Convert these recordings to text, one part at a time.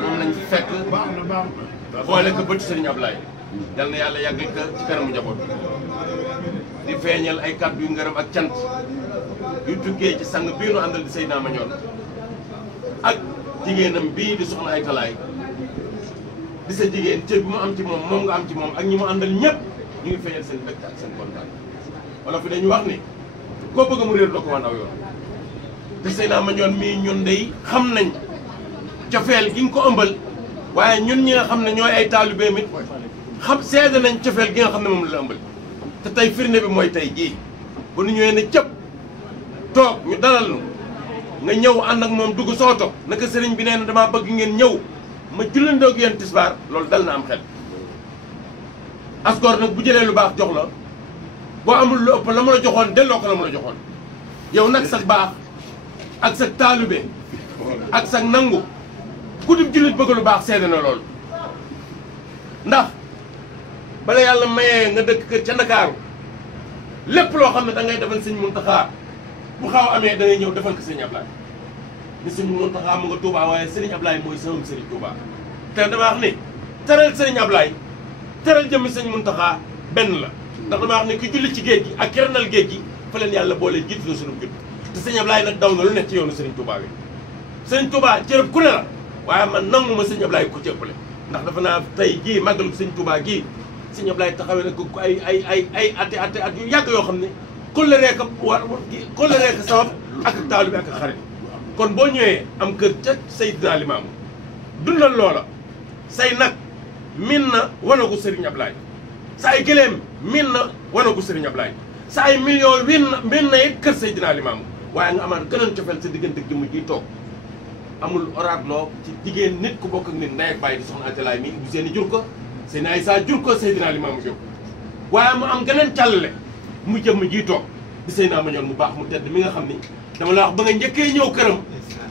moom lañ fekk boole ko bëtt Serigne Ablaye yal na yàlla yàggal ko ci kanamu njaboot di feeñal ay kàddu yu ngërëm ak cant yu tukkee ci sang bii nu àndal di Seydina Mandione ak jigéenam bii di soxna ay talaay di sa jigéen cër bi mu am ci moom moom nga am ci moom ak ñi mu àndal ñëpp ñu ngi feeñal seen mbégte ak seen kontaan wala fi dañu wax ni koo bëgg mu réer doo ko wan aw yoon te Seydina Mandione mii ñun day xam nañ cofeel gi nga ko ëmbal waaye ñun ñi nga xam ne ñooy ay taalibeem it xam seede nañ cofeel gi nga xam ne moom la ëmbal te tey firnde bi mooy tey jii ba nu ñëwee ne cëpp toog ñu dalal nu nga ñëw ànd ak moom dugg sooto naka sëriñ bi nee na damaa bëgg ngeen ñëw ma jullandoog yéen tisbaar loolu dal na am xel asgoor nag bu jëlee lu baax jox la boo amul lu ëpp la mu la joxoon delloo ko la mu la joxoon yow nag sa baax ak sa taalibe ak sa nangu ku dib jullit bëgg lu baax seede na loolu ndax bala yàlla mayee nga dëkk kër ca Ndakaaru lépp loo xam ne da ngay defal sëñ Muntaxa bu xaw amee da ngay ñëw defal ko sëñ Ablaye ni sëñ Muntaxa mu nga Touba waaye sëriñ Ablaye mooy sama sëriñ Touba te dama wax ni teral sëriñ Ablaye teral jëmmi sëñ Muntaxa benn la ndax dama wax ni ki julli ci géej gi ak kiranal géej gi fa leen yàlla boole jiitu la sunu judd te sëñ Ablaye nag daw na lu nekk ci yoonu sëriñ Touba bi sëñ Touba cërëb ku ne la waaye man nangu ma sëñ Ablaye ku ci ëppale ndax dafa naa tey jii màggalu sëñ Touba gii sëñ Ablaye taxawee na ko ay ati at yu yàgg yoo xam ne kóllëree ka war kóllëree ka sabab ak taalu bi ak xarit kon boo ñëwee am kër ca Seydina Limaamu dundal loola say nag min na wanagu Serigne Ablaye sa ay gëléem min na wanagu Serigne Ablaye sa ay millions min na it kër Seydina Limaamu waaye nga amaat gënoon cofeel sa diggante jëmm ji toog amul oraat loo ci jigéen nit ku bokk ak nit ndey ak bàyyi di soxna Atalaay mi bu seeni jur ko seen ay saa jur ko Seydina Limaamu jóg waaye mu am geneen càllale mu jëmm ji toog di Seydina Mandione mu baax mu tedd mi nga xam ni dama la wax ba nga njëkkee ñëw këram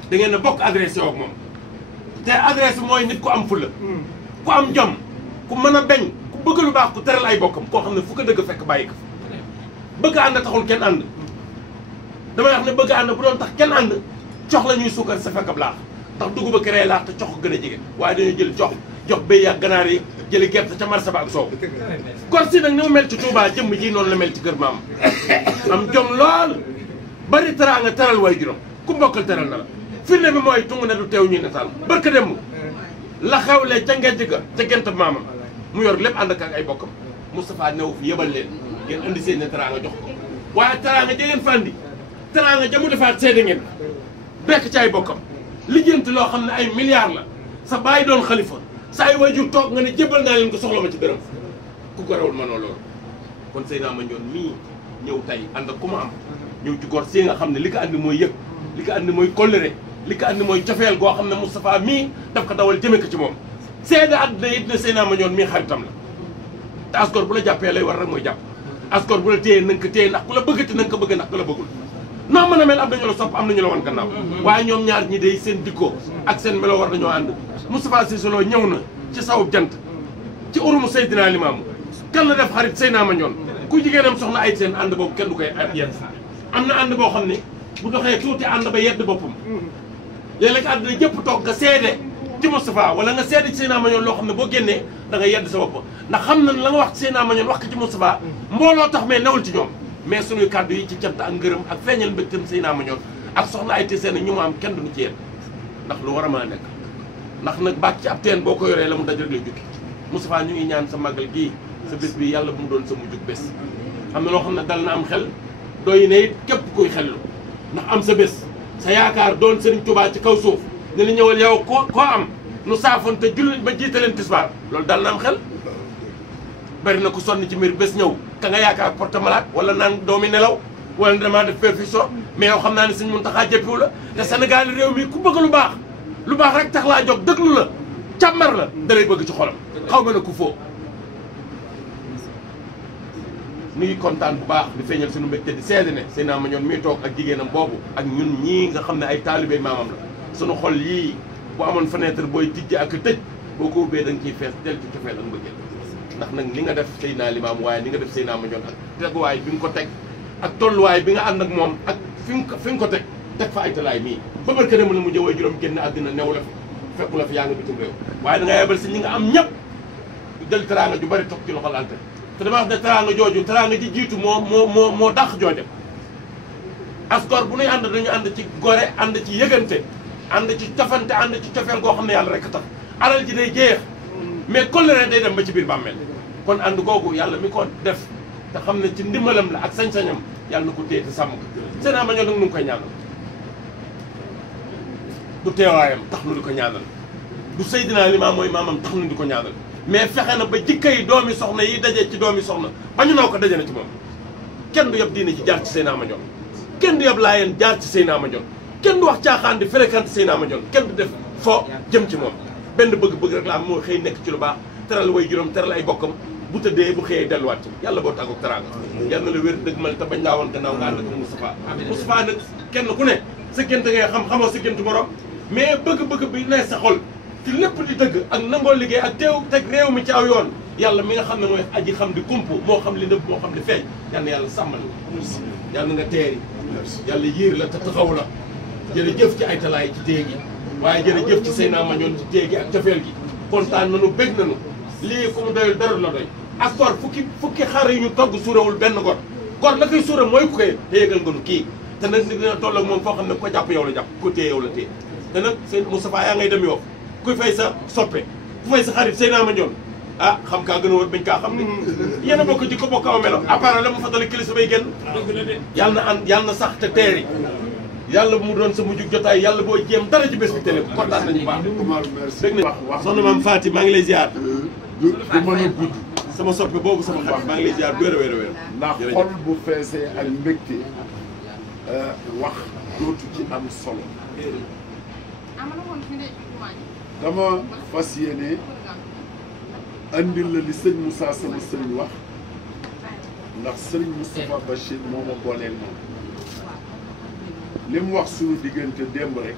da ngeen a bokk adressé ak moom te adresse mooy nit ku am fulla ku am jom ku mën a beñ ku bëgg lu baax ku teral ay bokkam koo xam ne fu ko dëgg fekk bàyyi ko bëgg ànd taxul kenn ànd damay wax ne bëgg ànd bu doon tax kenn ànd cox la ñuy suukar sa fekk ab laax ndax dugub a créé laax te cox ko gën a jege waaye dañuy jël jox béy ak ganaar yi jëli gerte ca marché ba ak soow kon si nag ni mu mel ci Touba jëmm ji noonu la mel ci kër maam am jom lool bari teraanga teral way juróom ku mbokkal teral na la firnde bi mooy tungu ne du teew ñuy nataal barka dem la xewlee ca ngejj ga ca gent maamam mu yor lépp ànd ak ay bokkam Moustapha new fi yebal leen ngeen andi seen ne teraanga jox ko waaye teraanga ja ngeen fandi teraanga ja mu defaat seede ngeen bekk ci ay bokkam lijjanti loo xam ne ay milliards la sa bàyyi doon xalifa sa ay wayjur toog nga ne jébbal naa leen ko soxla ma ci dërëm ku ko rawul mënoo loolu kon Seydina Mandione mii ñëw tey ànd ak ku ma am ñëw ci góor si nga xam ne li ko andi mooy yëg li ko andi mooy kóllëre li ko andi mooy cofeel goo xam ne Moustapha mii daf ko dawal jëme ko ci moom seede àdduna it ne Seydina Mandione mii xaritam la te asgor bu la jàppee lay war rek mooy jàpp asgor bu la téye na nga ko téye ndax ku la bëggati na nga ko bëgg ndax ku la bëggul non mën a mel am nañu la sopp am nañu la wan gannaaw waaye ñoom ñaar ñi day seen dikko ak seen melo war nañoo ànd Moustapha Cissé Lo ñëw na ci sawub jant ci urumu Seydina Limaamu kan la def xarit Seydina Mandione ku jigéenam soxna ay seen ànd boobu kenn du koy yedd am na ànd boo xam ne bu doxee tuuti ànd ba yedd boppam léeg-léeg àdduna jëpp toog nga seede ci Moustapha wala nga seede ci Seydina Mandione loo xam ne boo génnee da nga yedd sa bopp ndax xam na la nga wax ci Seydina Mandione wax ko ci Moustapha mbooloo tax mais newul ci ñoom mais suñuy kàddu yi ci cant ak ngërëm ak feeñal mbégtam Seydina Mandione ak soxna ay seen ñu mu am kenn duñu ci yéen ndax lu war a mën a nekk ndax nag bàcc ci ab teen boo ko yoree la mu daj rek lay jukki Moustapha ñu ngi ñaan sa màggal gii sa bés bi yàlla bu mu doon sa mujjug bés am na loo xam ne dal na am xel doy ne it képp kuy xellu ndax am sa bés sa yaakaar doon Serigne Touba ci kaw suuf ne la ñëwal yow koo am nu saafoon te julli ba jiite leen tisbaar loolu dal na am xel bari na ku sonn ci mbir bés ñëw ka nga yaakaar porte malade wala naan doomi nelaw wala damaa def perfusion mais yow xam naa ne Sëñ Muntaxa jëppiwu la te Sénégal réew mi ku bëgg lu baax rek tax laa jóg dëglu la càmmar la da lay bëgg ci xolam xaw ma ne ku foo nu ngi kontaan bu baax di feeñal suñu mbégte di seede ne Seydina Mandione mii toog ak jigéenam boobu ak ñun ñii nga xam ne ay taalibe maamam la suñu xol yii bu amoon fenêtre booy tijji ak tëj boo ko ubbee da nga ciy fees del ci cofeel ak mbëggeel ndax nag li nga def Seydina Limaamu waaye li nga def Seydina Mandione ak teguwaay bi nga ko teg ak tolluwaay bi nga ànd ak moom ak fi nga ko teg fa ay talaay mii ba barka ne mu la mu jëwee juróom génn àddina new la fi fekku la fi yaa nga bitim réew waaye da nga yebal si ñi nga am ñëpp jël teraanga ju bari toog ci loxo lante te dama wax ne teraanga jooju teraanga ji jiitu moo dàq joojam asgor bu nuy ànd dañu ànd ci gore ànd ci yëgante ànd ci cofante ànd ci cofeel goo xam ne yàlla rek tax alal ji day jeex mais kóllëre day dem ba ci biir bàmmeel kon ànd googu yàlla mi ko def te xam ne ci ndimbalam la ak sañ-sañam yàlla na ko téye te sàmm ko Seydina Mandione nag nu ngi koy ñaanal du teewaayam tax nu di ko ñaanal du Seydina Limaamu mooy maamam tax nu di ko ñaanal mais fexe na ba jikko yi doomi soxna yi daje ci doomi soxna ba ñu naw ko daje na ci moom kenn du yab diine ci jaar ci Seydina Mandione kenn du yab laayeen jaar ci Seydina Mandione kenn du wax caaxaan di fréquente Seydina Mandione kenn du def fo jëm ci moom benn bëgg-bëgg rek la am moo xëy nekk ci lu baax teral way juróom teral ay bokkam bu tëddee bu xëyee delluwaat ci yàlla boo tàggoog teraanga yàlla na la wér dëgg mal te bañ laa woon gannaaw nga ànd ak Moustapha Moustapha nag kenn ku ne sa gént ngay xam xamoo sa gént morom mais bëgg-bëgg bi ne sa xol ci lépp di dëgg ak nangoo liggéey ak teew teg réew mi ci aw yoon yàlla mi nga xam ne mooy aji xam di kump moo xam li nëbb moo xam li feeñ yal na yàlla sàmmal la yàlla nga teeri yàlla yiir la te taxaw la jërëjëf ci ay talaay ci téye gi waaye jërëjëf ci Seydina Mandione ci téye gi ak cofeel gi kontaan nañu bég nañu lii ku mu doyul dara la doy ak gor fukki xar yi ñu togg suurewul benn gor la koy suure mooy ku koy te yëgal nga nu kii te nag dina toll ak moom foo xam ne ko jàpp yow la jàpp ko téye yow la téye te nag seen Moustapha yaa ngay dem yoo kuy fay sa soppe ku fay sa xarit Seydina Mandione ah xam kaa gën a wër bañ kaa xam ni yéen a bokk ci ko bokk aw melo appareil la mu fatali kilisa bay génn yàlla na ànd yàlla na sax te teeri yàlla bu mu doon sa mujjug jotaay yàlla boo jéem dara ci bés bi télé ko kontaan nañu baax dégg na soxna maam Faty maa ngi lay ziar du mën a gudd sama soppe boobu sama xarit maa ngi lay ziar wér a wér a wér ndax xol bu feesee ak mbégte wax dootu ci am solo dama fas yéene andil la li sëñ Moussa sama sëriñ wax ndax sëriñ Moustapha Bachir moo ma booleel moom li mu wax suñu diggante démb rek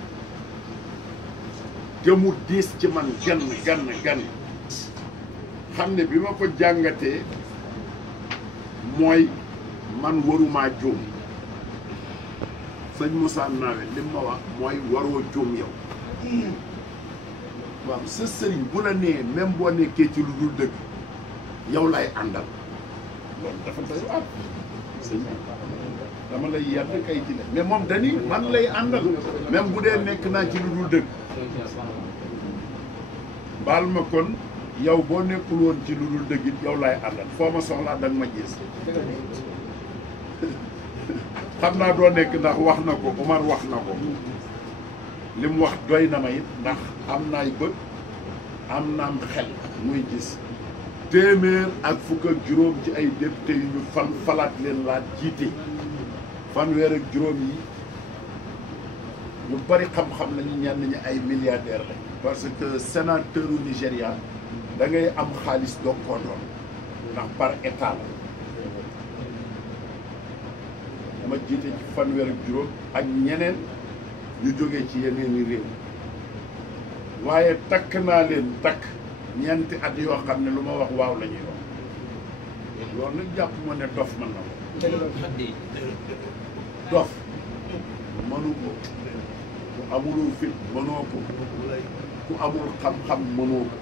te mu diis ci man gan xam ne bi ma ko jàngatee mooy man waruma juum sëñ Moussa Nawe li ma wax mooy waroo juum yow waaw sa sëriñ bu la nee même boo nekkee ci lu dul dëgg yow lay àndal loolu dafa doy waar sëñ dama lay yedd kay ci ne mais moom dani man lay àndal même bu dee nekk naa ci lu dul dëgg baal ma kon yow boo nekkul woon ci lu dul dëgg it yow lay àndal foo ma soxlaa danga ma gis xam naa doo nekk ndax wax na ko Omar wax na ko li mu wax doy na ma it ndax am naay bët am naam xel muy gis téeméer ak fukk ak juróom ci ay député yu ñu falaat leen laa jiite fanweer ak juróom yi ñu bari xam-xam lañu ñenn ñi ay milliardaires lañ parce que sénateur u Nigéria da ngay am xaalis doo ko doon ndax par état la dama jiite ci fanweer ak juróom ak ñeneen ñu jógee ci yeneen i réew waaye takk naa leen takk ñeenti at yoo xam ne lu ma wax waaw la ñuy wax loolu nag jàpp ma ne dof mën na ko dof mënu ko ku amuloo fit mënoo ko ku amul xam-xam mënoo ko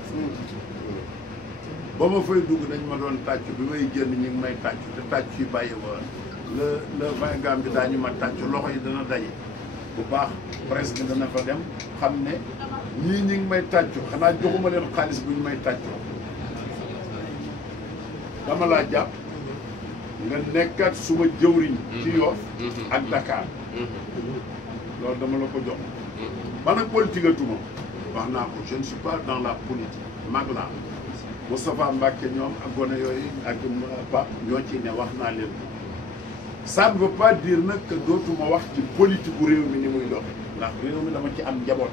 ba ma fay dugg dañ ma doon tàcc bi may génn ñi ngi may tàcc te tàcc yi bàyyi wa le 20 gam bi daañu ma tàcc loxo yi dana daje bu baax presque dana fa dem xam ne ñii ñi ngi may tàccu xanaa joxuma leen xaalis bu ñu may tàccoo dama laa jàpp nga nekkat suma jëwriñ ci Yoff ak Dakar loolu dama la ko jox man nag politique atuma wax naa ko je ne suis pas dans la politique mag laa Moustapha Mbacké ñoom ak gone yooyu ak Pape ñoo ci ne wax naa leen ko ça ne veut pas dire nag que dootuma wax ci politique bu réew mi ni muy doxe ndax réew mi dama ci am njaboot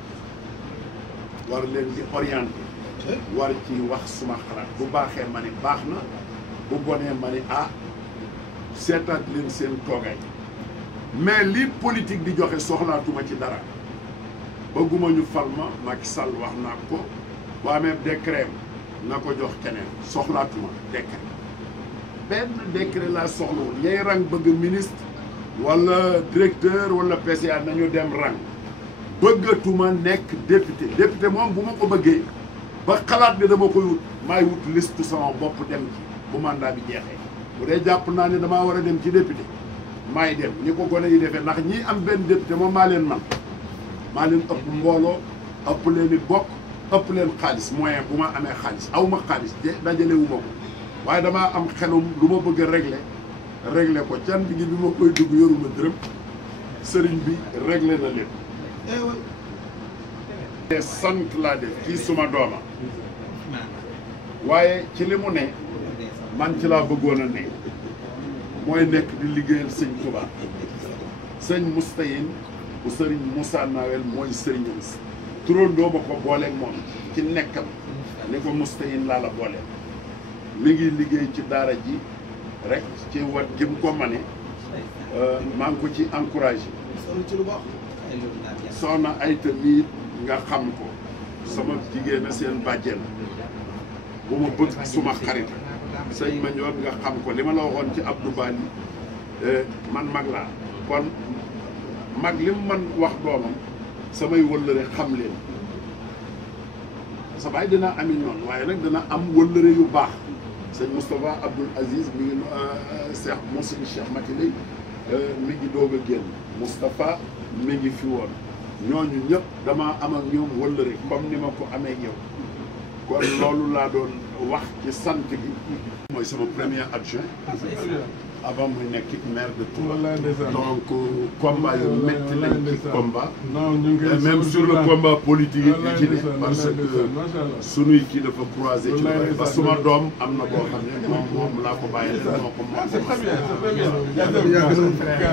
war leen di orienté war ci wax suma xalaat bu baaxee ma ne baax na bu bonee ma ne ah seetaat leen seen toogaay mais li politique di joxe soxlaatuma ci dara bëgguma ñu fal ma Macky Sall wax naa ko bu amee décret na ko jox keneen soxlaatuma décret benn décret laa soxlawul ñay rang bëgg ministre wala directeur wala PCA nañu dem rang bëggatuma nekk député moom bu ma ko bëggee ba xalaat ne dama koy wut maay wut liste sama bopp dem ci bu mandat bi jeexee bu dee jàpp naa ne damaa war a dem ci député maay dem ni ko gone yi defee ndax ñii am benn député moom maa leen man maa leen ëpp mbooloo ëpp leen i bokk ëpp leen xaalis moyen bu ma amee xaalis aw ma xaalis dajale wu ma ko waaye damaa am xelum lu ma bëgg a régler ko can bi ma koy dugg yoruma dërëm sëriñ bi régler na leen te sant laa def kii suma dooma waaye ci li mu ne man ci laa bëggoon a ne mooy nekk di liggéeyal sëñ Touba sëñ Moustahine bu sëriñ Moussa Nawel mooy sëriñam si turandoo ma ko booleeg moom ci nekkam ni ko Moustahine laa la booleel mi ngi liggéey ci daara ji rek ci wat gi mu ko mane maa ngi ko ci encouragé soxna Ayta miit nga xam ko sama jigéen a seen bàjjen bu ma bëgg suma xarit sëñ Mandione nga xam ko li ma la waxoon ci Abdou Bali man mag laa kon mag li mu man wax doomam samay wëllëre xam leen sa baay dina ami noonu waaye nag dana am wëllëre yu baax sëñ Moustapha Abdoul Aziz mi ngi Cheikh Moussine Cheikh Mati lay mi ngi doog a génn Moustapha mi ngi fi woon ñooñu ñëpp dama am ak ñoom wëllëre comme ni ma ko amee yow kon loolu laa doon wax ci sant gi mooy sama premier adjoint avant muy nekk maire de Touba donc combat yu métti lañ ci combat même sur le combat politique yi ci ne parce que sunuy kii dafa croisé ci loolu parce que suma doom am na boo xam ne moom laa ko bàyyi leen moo ko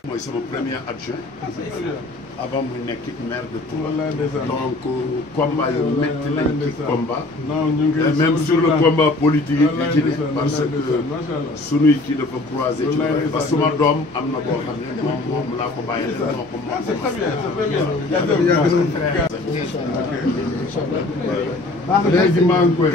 mooy sama premier adjoint avant muy nekk maire de Touba donc combat yu métti lañ ci combat même sur le combat politique yi ci ne parce que sunuy kii dafa croisé ci loolu parce que suma doom am na boo xam ne moom laa ko bàyyi leen moo ko léegi maa ngi koy